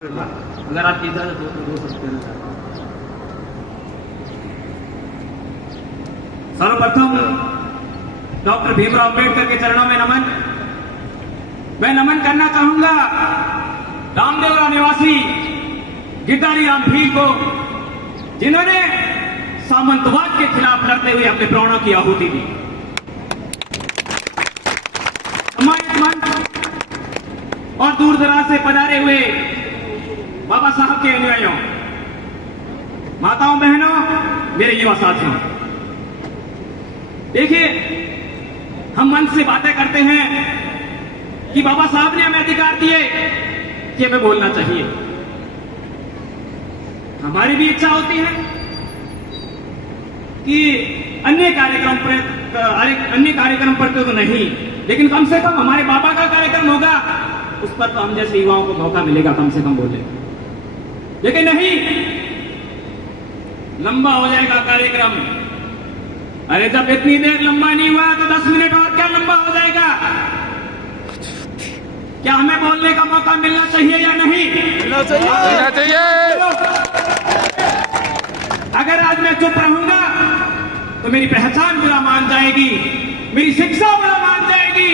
अगर आप इजाजत हो सकते हैं। सर्वप्रथम डॉक्टर भीमराव अम्बेडकर के चरणों में नमन। मैं नमन करना चाहूंगा रामदेवरा निवासी गिरधारी राम भील को, जिन्होंने सामंतवाद के खिलाफ लड़ते हुए अपने प्राणों की आहुति दी। सम्मानित मंच और दूर दराज से पधारे हुए बाबा साहब के अनुयायियों, माताओं बहनों, मेरे युवा साथियों, देखिए हम मन से बातें करते हैं कि बाबा साहब ने हमें अधिकार दिए कि हमें बोलना चाहिए। हमारी भी इच्छा होती है कि अन्य कार्यक्रम पर तो नहीं, लेकिन कम से कम हमारे बाबा का कार्यक्रम होगा, उस पर तो हम जैसे युवाओं को मौका मिलेगा कम से कम बोले। लेकिन नहीं, लंबा हो जाएगा कार्यक्रम। अरे जब इतनी देर लंबा नहीं हुआ तो 10 मिनट और क्या लंबा हो जाएगा? क्या हमें बोलने का मौका मिलना चाहिए या नहीं? मिलना चाहिए। अगर आज मैं चुप रहूंगा तो मेरी पहचान बुरा मान जाएगी, मेरी शिक्षा बुरा मान जाएगी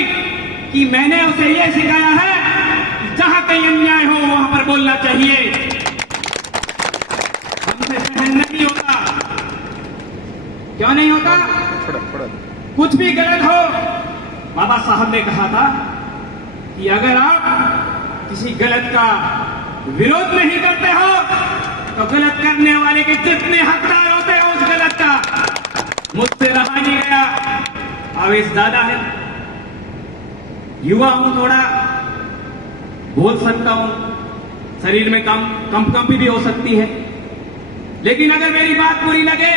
कि मैंने उसे यह सिखाया है कि जहां कहीं अन्याय हो वहां पर बोलना चाहिए। हमसे सहन नहीं होता। क्यों नहीं होता? कुछ भी गलत हो, बाबा साहब ने कहा था कि अगर आप किसी गलत का विरोध नहीं करते हो तो गलत करने वाले के जितने हकदार होते हैं उस गलत का। मुझसे रहा नहीं गया, आवेश ज्यादा है, युवा हूं, थोड़ा बोल सकता हूं, शरीर में कंपी भी हो सकती है, लेकिन अगर मेरी बात बुरी लगे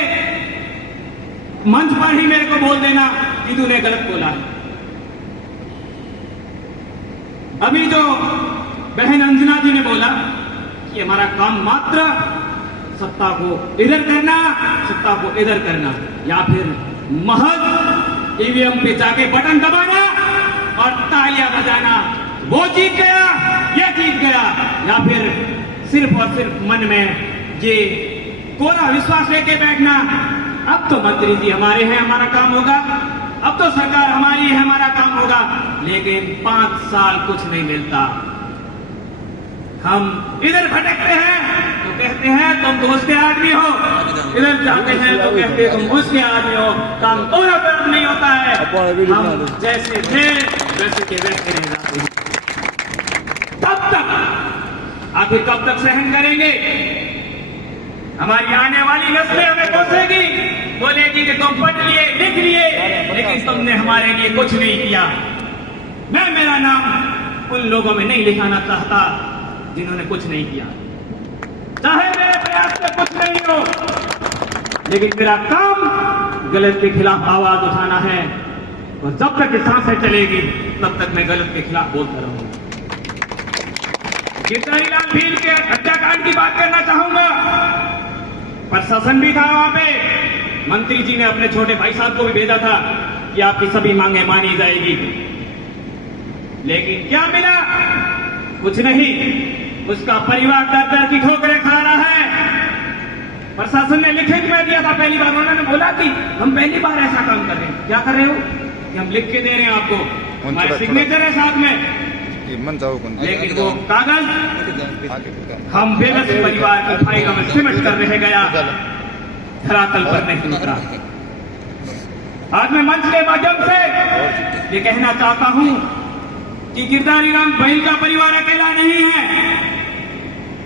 मंच पर ही मेरे को बोल देना कि तूने गलत बोला है। अभी जो बहन अंजना जी ने बोला कि हमारा काम मात्र सत्ता को इधर करना, सत्ता को इधर करना, या फिर महज ईवीएम पे जाके बटन दबाना और तालियां बजाना, वो जीत गया, ये जीत गया, या फिर सिर्फ और सिर्फ मन में ये कोरा विश्वास लेके बैठना। अब तो मंत्री जी हमारे हैं, हमारा काम होगा, अब तो सरकार हमारी है, हमारा काम होगा, लेकिन 5 साल कुछ नहीं मिलता। हम इधर भटकते हैं तो कहते हैं तुम दोस्त के आदमी हो, इधर जाते हैं तो कहते हैं तुम उसके आदमी हो। काम दोनों तरफ नहीं होता है। हम जैसे थे वैसे के वैसे रह जाते हैं। तब तक आखिर कब तक सहन करेंगे? हमारी आने वाली नस्लें हमें कोसेगी, बोलेगी कि तुम पढ़ लिए, लिख लिए, लेकिन तुमने हमारे लिए कुछ नहीं किया। मैं मेरा नाम उन लोगों में नहीं लिखाना चाहता जिन्होंने कुछ नहीं किया, चाहे मेरे प्रयास से कुछ नहीं हो, लेकिन मेरा काम गलत के खिलाफ आवाज उठाना है, और जब तक ये सांसें चलेगी तब तक मैं गलत के खिलाफ बोलता रहूंगा। गिरधारी लाल भील के हत्याकांड की बात करना चाहूंगा। प्रशासन भी था वहां पे, मंत्री जी ने अपने छोटे भाई साहब को भी भेजा था कि आपकी सभी मांगे मानी जाएगी, लेकिन क्या मिला? कुछ नहीं। उसका परिवार दर दर की ठोकरें खा रहा है। प्रशासन ने लिखित में दिया था पहली बार, उन्होंने बोला कि हम पहली बार ऐसा काम कर रहे हैं। क्या कर रहे हो? कि हम लिख के दे रहे हैं आपको, हमारे सिग्नेचर है साथ में, लेकिन वो कागज हम बेबस परिवार की फाइलों में सिमट कर रह गया, धरातल पर नहीं उतरा। आज मैं मंच के माध्यम से ये कहना चाहता हूं कि गिरधारी राम भील का परिवार अकेला नहीं है,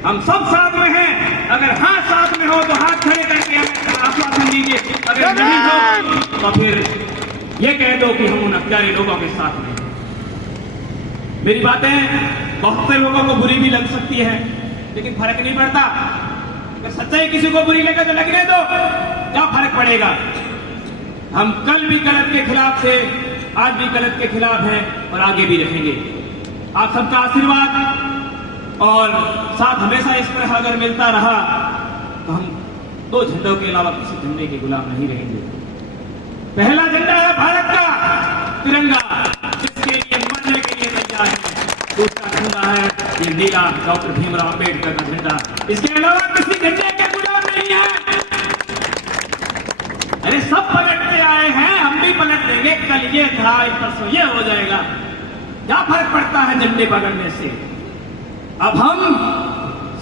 हम सब साथ में हैं। अगर हाथ साथ में हो तो हाथ खड़े करके हमें आश्वासन दीजिए, अगर नहीं हो तो फिर ये कह दो कि हम उन प्यारे लोगों के साथ में। मेरी बातें बहुत से लोगों को बुरी भी लग सकती है, लेकिन फर्क नहीं पड़ता। अगर सच्चाई किसी को बुरी लगे तो लगने दो, क्या फर्क पड़ेगा? हम कल भी गलत के खिलाफ थे, आज भी गलत के खिलाफ हैं और आगे भी रहेंगे। आप सबका आशीर्वाद और साथ हमेशा इस तरह अगर मिलता रहा तो हम 2 झंडों के अलावा किसी झंडे के गुलाम नहीं रहेंगे। पहला झंडा है भारत का तिरंगा, जिसके लिए मरने के लिए तैयार है। दूसरा झंडा है ये नीला डॉक्टर भीमराव अम्बेडकर का झंडा। इसके अलावा किसी झंडे के बुनियाद नहीं है। अरे सब पलटते आए हैं, हम भी पलट देंगे। कल ये था, परसों ये हो जाएगा। क्या फर्क पड़ता है झंडे बदलने से? अब हम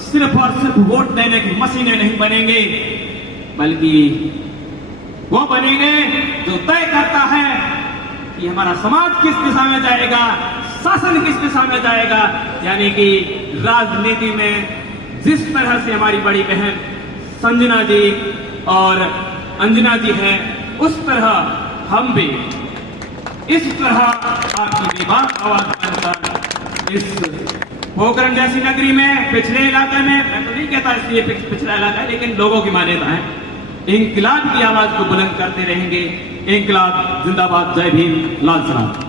सिर्फ और सिर्फ वोट देने की मशीनें नहीं बनेंगे, बल्कि वो बनेंगे जो तय करता है कि हमारा समाज किस दिशा में जाएगा, शासन किस दिशा में जाएगा। यानी कि राजनीति में जिस तरह से हमारी बड़ी बहन संजना जी और अंजना जी हैं, उस तरह हम भी इस तरह आपकी बेबाक आवाज बनकर इस पोखरण जैसी नगरी में, पिछड़े इलाके में, मैं तो नहीं कहता इसलिए पिछड़ा इलाका है, लेकिन लोगों की मान्यता है, इंकलाब की आवाज को बुलंद करते रहेंगे। इंकलाब जिंदाबाद, जय भीम, लाल सलाम।